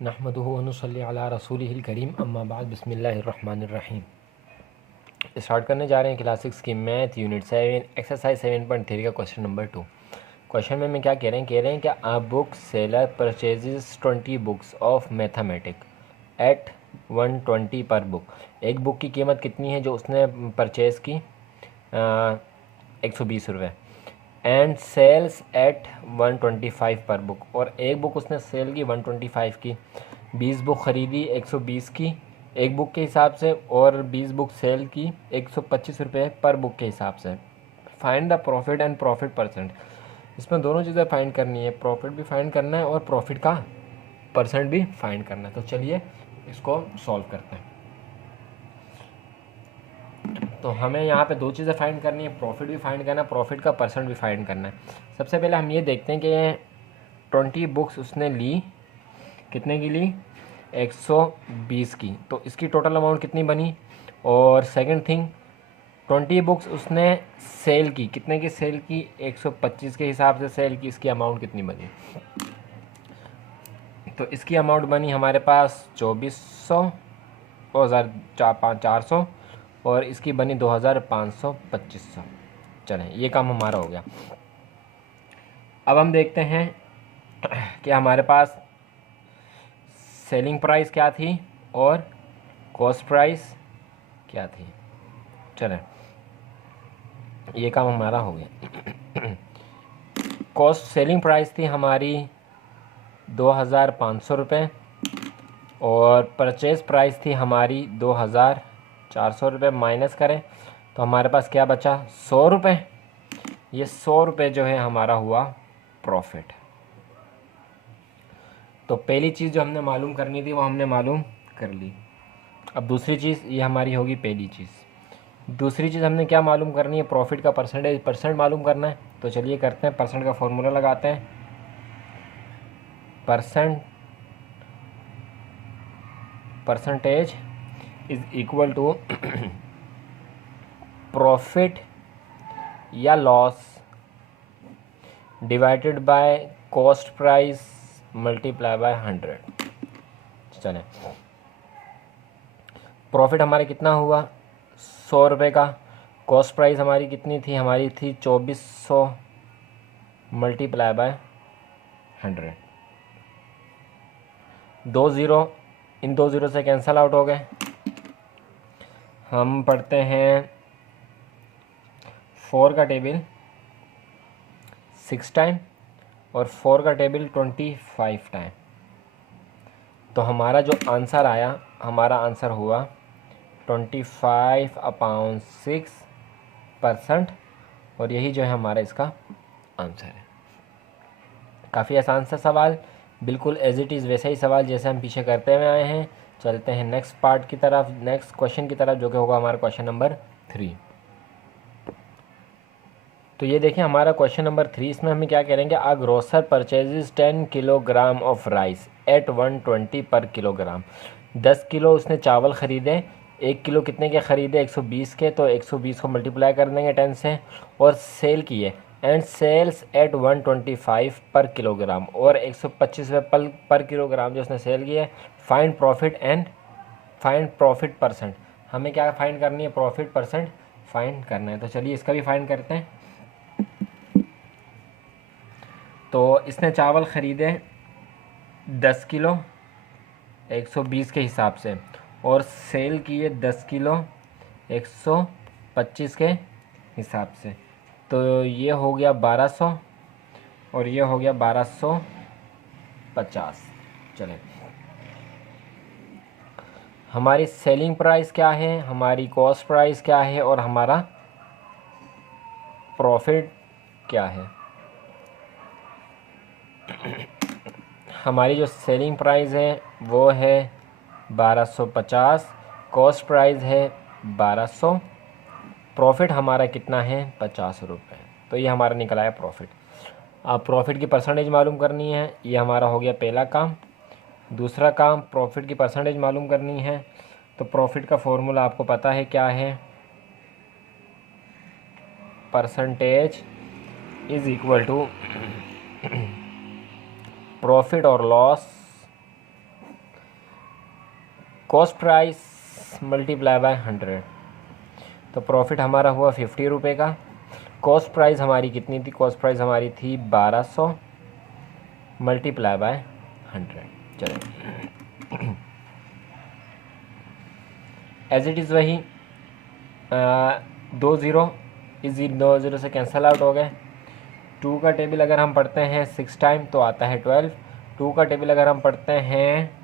नहमदुहु व नुसल्ली अला रसूलिहिल करीम अम्मा बाद बिस्मिल्लाहिर्रहमानिर्रहीम। स्टार्ट करने जा रहे हैं क्लास 6 की मैथ यूनिट 7 एक्सरसाइज 7.3 का क्वेश्चन नंबर 2। क्वेश्चन में क्या कह रहे हैं कि a book seller purchases 20 books of mathematic at 120 per book. एक बुक की कीमत कितनी है जो उसने परचेज़ की? 120 रुपये। एंड सेल्स एट 125 पर बुक, और एक बुक उसने सेल की 125 की। 20 बुक ख़रीदी 120 की एक बुक के हिसाब से, और 20 बुक सेल की 125 रुपये पर बुक के हिसाब से। Find the profit and profit percent. इसमें दोनों चीज़ें फाइंड करनी है, प्रॉफिट भी फाइंड करना है और प्रॉफिट का परसेंट भी फाइंड करना है। तो चलिए इसको सॉल्व करते हैं। तो हमें यहाँ पे दो चीज़ें फाइंड करनी है, प्रॉफिट भी फाइंड करना है, प्रॉफिट का परसेंट भी फाइंड करना है। सबसे पहले हम ये देखते हैं कि 20 बुक्स उसने ली, कितने की ली? 120 की। तो इसकी टोटल अमाउंट कितनी बनी? और सेकंड थिंग, 20 बुक्स उसने सेल की, कितने की सेल की? 125 के हिसाब से सेल की। इसकी अमाउंट कितनी बनी? तो इसकी अमाउंट बनी हमारे पास 2400 और 400, और इसकी बनी 2500 2500। चलें, ये काम हमारा हो गया। अब हम देखते हैं कि हमारे पास सेलिंग प्राइस क्या थी और कॉस्ट प्राइस क्या थी। चलें, ये काम हमारा हो गया। कॉस्ट सेलिंग प्राइस थी हमारी 2500 रुपये, और परचेज़ प्राइस थी हमारी 2400 रुपये। माइनस करें तो हमारे पास क्या बचा? 100 रुपये। ये 100 रुपये जो है हमारा हुआ प्रॉफिट। तो पहली चीज़ जो हमने मालूम करनी थी वो हमने मालूम कर ली। अब दूसरी चीज़, ये हमारी होगी पहली चीज़। दूसरी चीज़ हमने क्या मालूम करनी है? प्रॉफिट का परसेंटेज, परसेंट मालूम करना है। तो चलिए करते हैं, परसेंट का फॉर्मूला लगाते हैं। Percentage is equal to profit या loss divided by cost price multiply by 100। चलें, प्रॉफिट हमारे कितना हुआ? 100 रुपये का। कॉस्ट प्राइस हमारी कितनी थी? हमारी थी 2400 multiply by 100। 2 zero, in 2 zero से कैंसल आउट हो गए। हम पढ़ते हैं 4 का टेबल 6 टाइम और 4 का टेबल 25 टाइम। तो हमारा जो आंसर आया, हमारा आंसर हुआ 25/6%, और यही जो है हमारा इसका आंसर है। काफ़ी आसान सा सवाल, बिल्कुल एज इट इज़ वैसा ही सवाल जैसे हम पीछे करते हुए आए हैं। चलते हैं नेक्स्ट पार्ट की तरफ, नेक्स्ट क्वेश्चन की तरफ, जो कि होगा हमारा क्वेश्चन नंबर 3। तो ये देखें हमारा क्वेश्चन नंबर 3। इसमें हमें क्या करेंगे? A grocer purchases 10 kilogram of rice at 120 per kilogram. 10 kilo उसने चावल ख़रीदे। 1 किलो कितने के ख़रीदे? 120 के। तो 120 को मल्टीप्लाई कर देंगे 10 से, और सेल किए। एंड सेल्स एट 125 पर किलोग्राम, और 125 रुपये पर किलोग्राम जो उसने सेल किया। Find profit and find profit percent. हमें क्या फाइंड करनी है? प्रॉफिट परसेंट फाइंड करना है। तो चलिए इसका भी फाइंड करते हैं। तो इसने चावल ख़रीदे 10 किलो 120 के हिसाब से, और सेल किए 10 किलो 125 के हिसाब से। तो ये हो गया 1200, और ये हो गया 1250। चलें, हमारी सेलिंग प्राइस क्या है, हमारी कॉस्ट प्राइस क्या है, और हमारा प्रॉफिट क्या है। हमारी जो सेलिंग प्राइस है वो है 1250, कॉस्ट प्राइस है 1200, प्रॉफिट हमारा कितना है? 50 रुपये। तो ये हमारा निकला है प्रॉफिट। अब प्रॉफिट की परसेंटेज मालूम करनी है, ये हमारा हो गया पहला काम। दूसरा काम, प्रॉफिट की परसेंटेज मालूम करनी है। तो प्रॉफिट का फॉर्मूला आपको पता है क्या है? Percentage is equal to profit और loss cost price multiply by 100, तो प्रॉफिट हमारा हुआ 50 रुपये का। कॉस्ट प्राइस हमारी कितनी थी? कॉस्ट प्राइस हमारी थी 1200 मल्टीप्लाई बाय 100। चलिए एज इट इज़ वही 2 ज़ीरो, इस 2 ज़ीरो से कैंसल आउट हो गए। 2 का टेबल अगर हम पढ़ते हैं 6 टाइम तो आता है 12। 2 का टेबल अगर हम पढ़ते हैं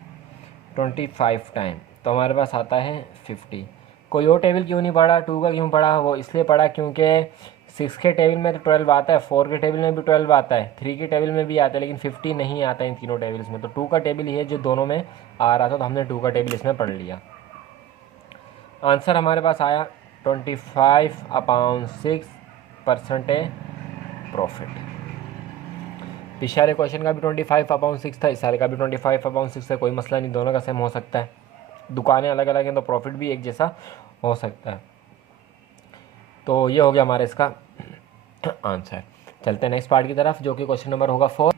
25 टाइम तो हमारे पास आता है 50। कोई और टेबल क्यों नहीं पढ़ा? 2 का क्यों पढ़ा? वो इसलिए पढ़ा क्योंकि 6 के टेबल में तो 12 आता है, 4 के टेबल में भी 12 आता है, 3 के टेबल में भी आता है, लेकिन 50 नहीं आता इन तीनों टेबल्स में। तो 2 का टेबल ही है जो दोनों में आ रहा था, तो हमने 2 का टेबल इसमें पढ़ लिया। आंसर हमारे पास आया 25/6 परसेंटेज प्रॉफिट। पिछले वाले क्वेश्चन का भी 25/6 था, इस साल का भी 25/6 है, कोई मसला नहीं, दोनों का सेम हो सकता है। दुकानें अलग अलग हैं तो प्रॉफिट भी एक जैसा हो सकता है। तो ये हो गया हमारा इसका आंसर। चलते हैं नेक्स्ट पार्ट की तरफ, जो कि क्वेश्चन नंबर होगा 4।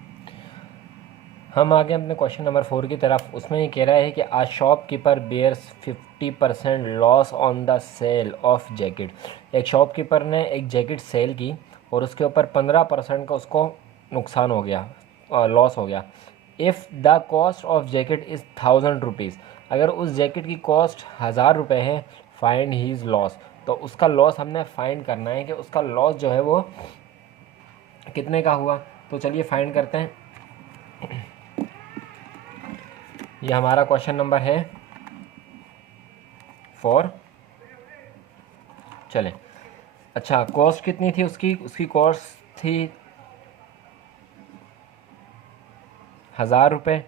हम आगे अपने क्वेश्चन नंबर 4 की तरफ। उसमें ये कह रहा है कि a shopkeeper bears 50% loss on the sale of jacket. एक शॉपकीपर ने एक जैकेट सेल की और उसके ऊपर 15% का उसको नुकसान हो गया, लॉस हो गया। If the cost of jacket is 1000 rupees, अगर उस जैकेट की कॉस्ट 1000 रुपये है, फाइंड हीज लॉस। तो उसका लॉस हमने फाइंड करना है कि उसका लॉस जो है वो कितने का हुआ। तो चलिए फाइंड करते हैं। ये हमारा क्वेश्चन नंबर है 4। चलें, अच्छा कॉस्ट कितनी थी उसकी कॉस्ट थी 1000 रुपये।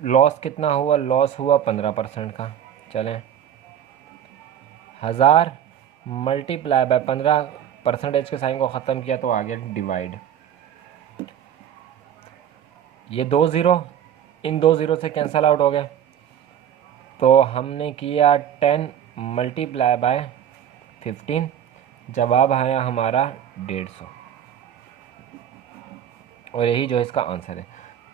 लॉस कितना हुआ? लॉस हुआ 15% का। चलें, 1000 मल्टीप्लाई बाय 15, परसेंटेज के साइन को ख़त्म किया तो आ गया डिवाइड। ये 2 ज़ीरो, इन 2 ज़ीरो से कैंसल आउट हो गए, तो हमने किया 10 मल्टीप्लाई बाय 15, जवाब आया हमारा 150, और यही जो इसका आंसर है।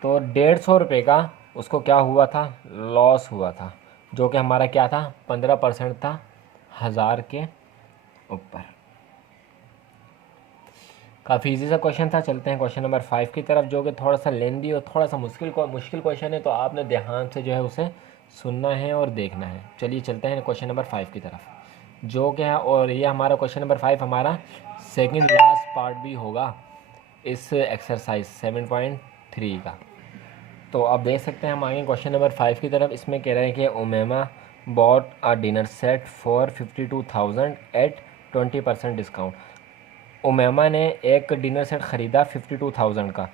तो 150 रुपये का उसको क्या हुआ था? लॉस हुआ था, जो कि हमारा क्या था? 15% था 1000 के ऊपर। काफ़ी इजी सा क्वेश्चन था। चलते हैं क्वेश्चन नंबर 5 की तरफ, जो कि थोड़ा सा लेंदी और थोड़ा सा मुश्किल क्वेश्चन है, तो आपने ध्यान से जो है उसे सुनना है और देखना है। चलिए चलते हैं क्वेश्चन नंबर 5 की तरफ, जो कि है, और ये हमारा क्वेश्चन नंबर 5 हमारा सेकंड लास्ट पार्ट भी होगा इस एक्सरसाइज 7.3 का। तो आप देख सकते हैं हम आगे क्वेश्चन नंबर 5 की तरफ। इसमें कह रहे हैं कि Umema bought a dinner set for 52,000 at 20% discount. Umema ने एक डिनर सेट ख़रीदा 52,000 का,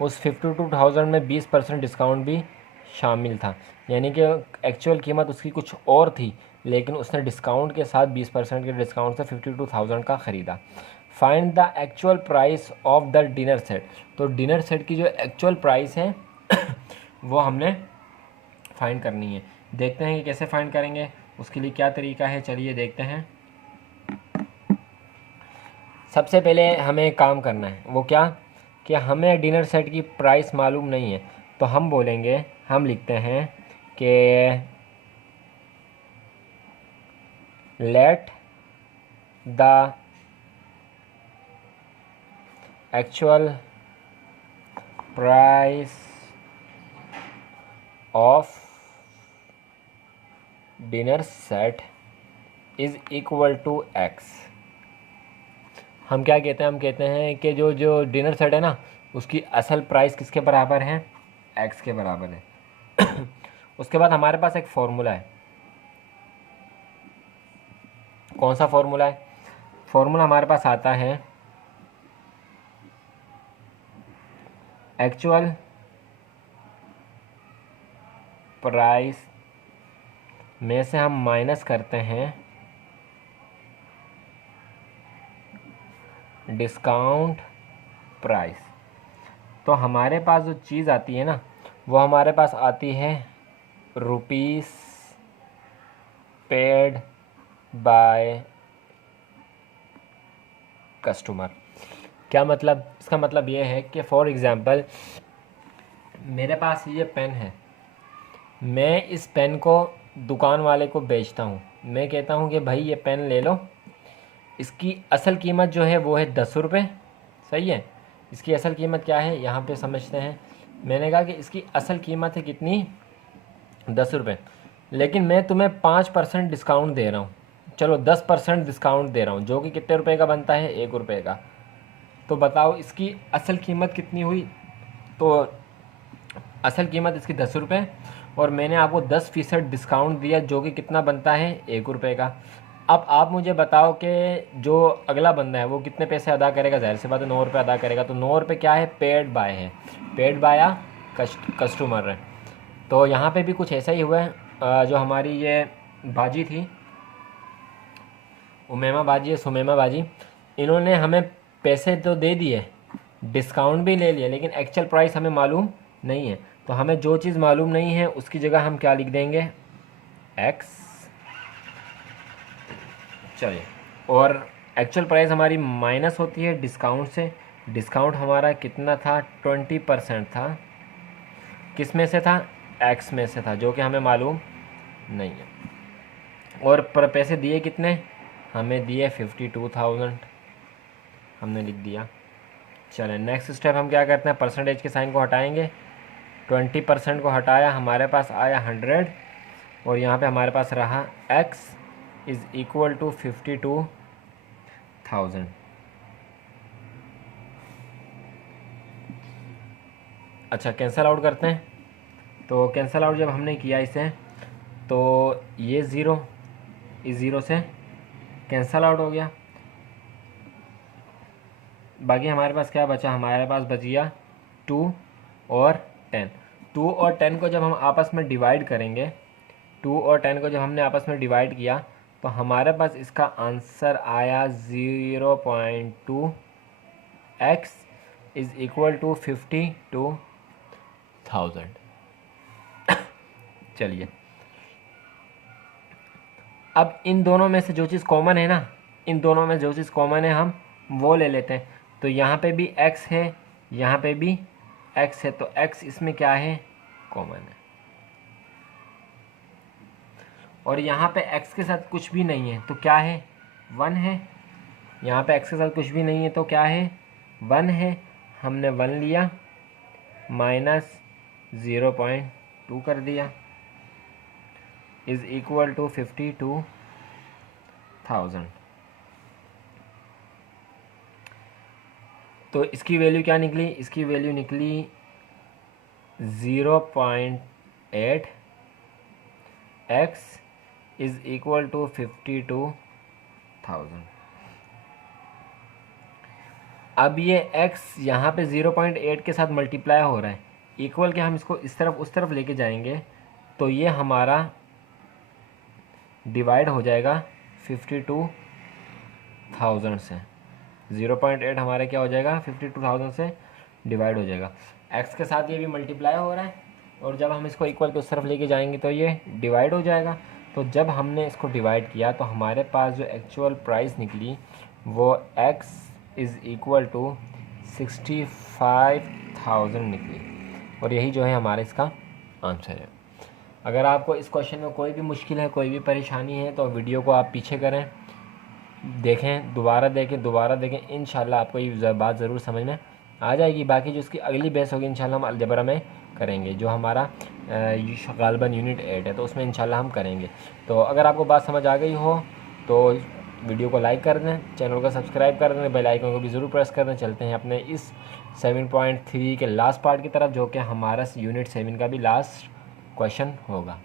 उस 52,000 में 20% डिस्काउंट भी शामिल था, यानी कि एक्चुअल कीमत उसकी कुछ और थी, लेकिन उसने डिस्काउंट के साथ 20% के डिस्काउंट से 52,000 का ख़रीदा। Find the actual price of the dinner set. तो डिनर सेट की जो एक्चुअल प्राइस है वो हमने फाइंड करनी है। देखते हैं कि कैसे फाइंड करेंगे, उसके लिए क्या तरीका है, चलिए देखते हैं। सबसे पहले हमें एक काम करना है, वो क्या कि हमें डिनर सेट की प्राइस मालूम नहीं है, तो हम बोलेंगे, हम लिखते हैं कि let the actual price of dinner set is equal to x. हम क्या कहते हैं? हम कहते हैं कि जो डिनर सेट है ना, उसकी असल प्राइस किसके बराबर है? एक्स के बराबर है। उसके बाद हमारे पास एक फॉर्मूला है। कौन सा फॉर्मूला है? फॉर्मूला हमारे पास आता है एक्चुअल प्राइस में से हम माइनस करते हैं डिस्काउंट प्राइस। तो हमारे पास जो चीज़ आती है ना, वो हमारे पास आती है रुपीस पेड बाय कस्टमर। क्या मतलब? इसका मतलब ये है कि फॉर एग्ज़ाम्पल मेरे पास ये पेन है, मैं इस पेन को दुकान वाले को बेचता हूँ, मैं कहता हूँ कि भाई ये पेन ले लो, इसकी असल कीमत जो है वो है 10 रुपये, सही है। इसकी असल कीमत क्या है यहाँ पे समझते हैं। मैंने कहा कि इसकी असल कीमत है कितनी, 10 रुपये, लेकिन मैं तुम्हें 5% डिस्काउंट दे रहा हूँ, चलो 10% डिस्काउंट दे रहा हूँ, जो कि कितने रुपए का बनता है, 1 रुपये का। तो बताओ इसकी असल कीमत कितनी हुई। तो असल कीमत इसकी 10 रुपये, और मैंने आपको 10% डिस्काउंट दिया, जो कि कितना बनता है, 1 रुपये का। अब आप मुझे बताओ कि जो अगला बंदा है वो कितने पैसे अदा करेगा, ज़ाहिर सी बात है 9 रुपये अदा करेगा। तो 9 रुपये क्या है, पेड बाय है, पेड बाय आ कस्टमर है। तो यहाँ पे भी कुछ ऐसा ही हुआ है। जो हमारी ये बाजी थी, उमेमा बाजी है, सुमेमा बाजी, इन्होंने हमें पैसे तो दे दिए, डिस्काउंट भी ले लिया, लेकिन एक्चुअल प्राइस हमें मालूम नहीं है। तो हमें जो चीज़ मालूम नहीं है उसकी जगह हम क्या लिख देंगे, एक्स। चलिए, और एक्चुअल प्राइस हमारी माइनस होती है डिस्काउंट से। डिस्काउंट हमारा कितना था, 20% था। किस में से था, एक्स में से था, जो कि हमें मालूम नहीं है। और पर पैसे दिए कितने, हमें दिए 52,000, हमने लिख दिया। चलें नेक्स्ट स्टेप हम क्या करते हैं, परसेंटेज के साइन को हटाएंगे। 20% को हटाया, हमारे पास आया 100, और यहाँ पे हमारे पास रहा x इज़ इक्वल टू 52,000। अच्छा, कैंसल आउट करते हैं। तो कैंसल आउट जब हमने किया इसे, तो ये ज़ीरो इस ज़ीरो से कैंसल आउट हो गया। बाकी हमारे पास क्या बचा, हमारे पास बच गया 2 और 10। 2 और 10 को जब हम आपस में डिवाइड करेंगे, 2 और 10 को जब हमने आपस में डिवाइड किया, तो हमारे पास इसका आंसर आया 0.2, x इज़ इक्वल टू 52,000। चलिए, अब इन दोनों में से जो चीज़ कॉमन है ना, इन दोनों में जो चीज़ कॉमन है हम वो ले लेते हैं। तो यहाँ पे भी x है, यहाँ पे भी x है, तो x इसमें क्या है, कॉमन है। और यहाँ पे x के साथ कुछ भी नहीं है, तो क्या है, 1 है। यहाँ पे x के साथ कुछ भी नहीं है, तो क्या है, 1 है। हमने 1 लिया, माइनस 0.2 कर दिया, इज़ इक्वल टू 52,000। तो इसकी वैल्यू क्या निकली, इसकी वैल्यू निकली 0.8, x इज़ इक्वल टू 52,000। अब ये x यहाँ पे 0.8 के साथ मल्टीप्लाई हो रहा है, इक्वल के हम इसको इस तरफ उस तरफ लेके जाएंगे, तो ये हमारा डिवाइड हो जाएगा 52,000 से। 0.8 हमारे क्या हो जाएगा, 52,000 से डिवाइड हो जाएगा। x के साथ ये भी मल्टीप्लाई हो रहा है, और जब हम इसको इक्वल के उस तरफ लेके जाएंगे तो ये डिवाइड हो जाएगा। तो जब हमने इसको डिवाइड किया, तो हमारे पास जो एक्चुअल प्राइस निकली वो x इज़ इक्वल टू 65,000 निकली, और यही जो है हमारा इसका आंसर है। अगर आपको इस क्वेश्चन में कोई भी मुश्किल है, कोई भी परेशानी है, तो वीडियो को आप पीछे करें, देखें, दोबारा देखें, इंशाल्लाह आपको ये बात ज़रूर समझ में आ जाएगी। बाकी जो इसकी अगली बेस होगी इंशाल्लाह हम अलजबरा में करेंगे, जो हमारा गालबन यूनिट 8 है, तो उसमें इंशाल्लाह हम करेंगे। तो अगर आपको बात समझ आ गई हो तो वीडियो को लाइक कर दें, चैनल को सब्सक्राइब कर दें, बेल आइकन को भी ज़रूर प्रेस कर दें। चलते हैं अपने इस 7.3 के लास्ट पार्ट की तरफ, जो कि हमारा यूनिट 7 का भी लास्ट क्वेश्चन होगा।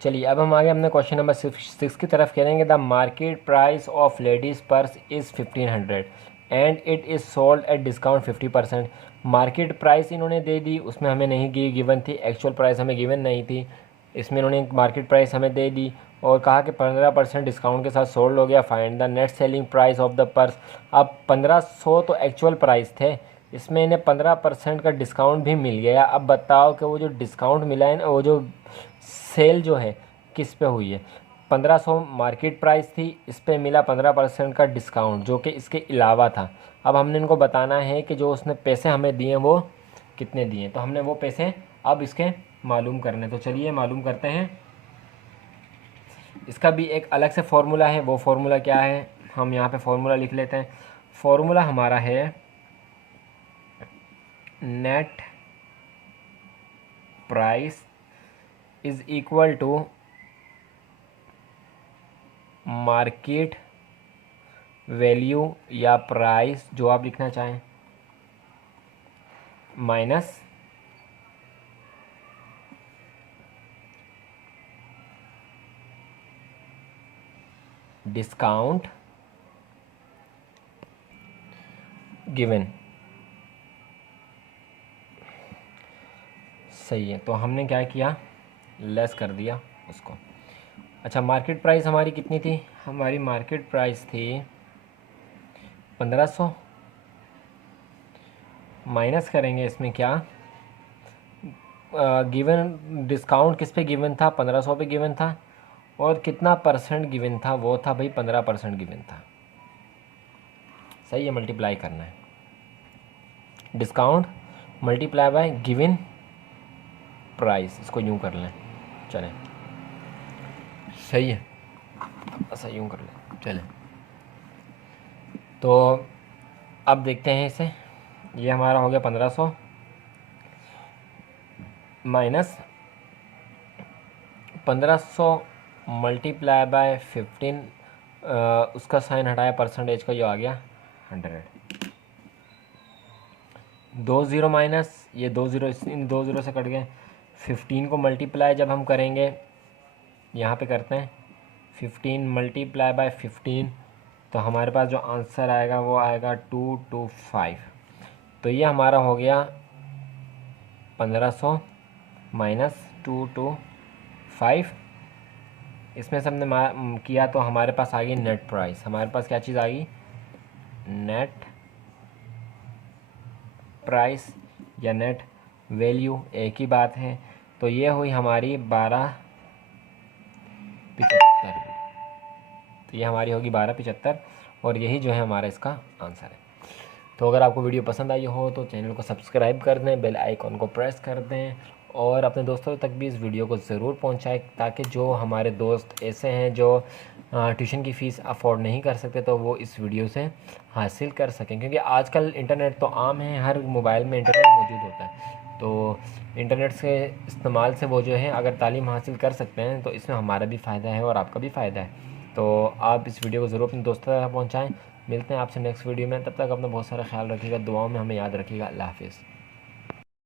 चलिए, अब हम आगे अपने क्वेश्चन नंबर 6 की तरफ करेंगे। The market price of ladies purse is 1500 and it is sold at discount 50%। Market price इन्होंने दे दी, उसमें हमें नहीं गिवन थी, एक्चुअल प्राइस हमें गिवन नहीं थी, इसमें इन्होंने मार्केट प्राइस हमें दे दी और कहा कि 15% डिस्काउंट के साथ सोल्ड हो गया। Find the net selling price of the purse. अब 1500 तो एक्चुअल प्राइस थे, इसमें इन्हें 15% का डिस्काउंट भी मिल गया। अब बताओ कि वो जो डिस्काउंट मिला है ना, वो जो सेल जो है किस पे हुई है। 1500 मार्केट प्राइस थी, इस पे मिला 15% का डिस्काउंट, जो कि इसके अलावा था। अब हमने इनको बताना है कि जो उसने पैसे हमें दिए वो कितने दिए, तो हमने वो पैसे अब इसके मालूम करने। तो चलिए मालूम करते हैं। इसका भी एक अलग से फार्मूला है। वो फार्मूला क्या है, हम यहाँ पे फार्मूला लिख लेते हैं। फार्मूला हमारा है net price is equal to market value या प्राइस, जो आप लिखना चाहें, माइनस डिस्काउंट गिवन। सही है। तो हमने क्या किया, लेस कर दिया उसको। अच्छा, मार्केट प्राइस हमारी कितनी थी, हमारी मार्केट प्राइस थी 1500, माइनस करेंगे इसमें क्या, गिवन डिस्काउंट किस पे गिवन था, 1500 पे गिवन था, और कितना परसेंट गिवन था, वो था भाई 15% गिवन था। सही है, मल्टीप्लाई करना है, discount multiply by given price, इसको यूँ कर लें, चलें, सही है, ऐसा यूँ कर लें, चलें। तो अब देखते हैं इसे, ये हमारा हो गया 1500 माइनस 1500 मल्टीप्लाई बाय 15, उसका साइन हटाया, परसेंटेज का, जो आ गया 100। 2 ज़ीरो माइनस ये 2 ज़ीरो, इन 2 ज़ीरो से कट गए। 15 को मल्टीप्लाई जब हम करेंगे, यहाँ पे करते हैं 15 मल्टीप्लाई बाय 15, तो हमारे पास जो आंसर आएगा वो आएगा 225। तो ये हमारा हो गया 1500 माइनस 225। इसमें से हमने किया तो हमारे पास आ गई नेट प्राइस। हमारे पास क्या चीज़ आ गई, नेट प्राइस या नेट वैल्यू, एक ही बात है। तो ये हुई हमारी 1275। तो ये हमारी होगी 1275, और यही जो है हमारा इसका आंसर है। तो अगर आपको वीडियो पसंद आई हो तो चैनल को सब्सक्राइब कर दें, बेल आइकॉन को प्रेस कर दें, और अपने दोस्तों तक भी इस वीडियो को ज़रूर पहुंचाएं, ताकि जो हमारे दोस्त ऐसे हैं जो ट्यूशन की फ़ीस अफोर्ड नहीं कर सकते, तो वो इस वीडियो से हासिल कर सकें। क्योंकि आजकल इंटरनेट तो आम है, हर मोबाइल में इंटरनेट मौजूद होता है। तो इंटरनेट से इस्तेमाल से वो जो है अगर तालीम हासिल कर सकते हैं, तो इसमें हमारा भी फ़ायदा है और आपका भी फ़ायदा है। तो आप इस वीडियो को ज़रूर अपने दोस्तों तक पहुँचाएँ। मिलते हैं आपसे नेक्स्ट वीडियो में, तब तक अपना बहुत सारा ख्याल रखिएगा, दुआओं में हमें याद रखिएगा। अल्लाह हाफ़िज़।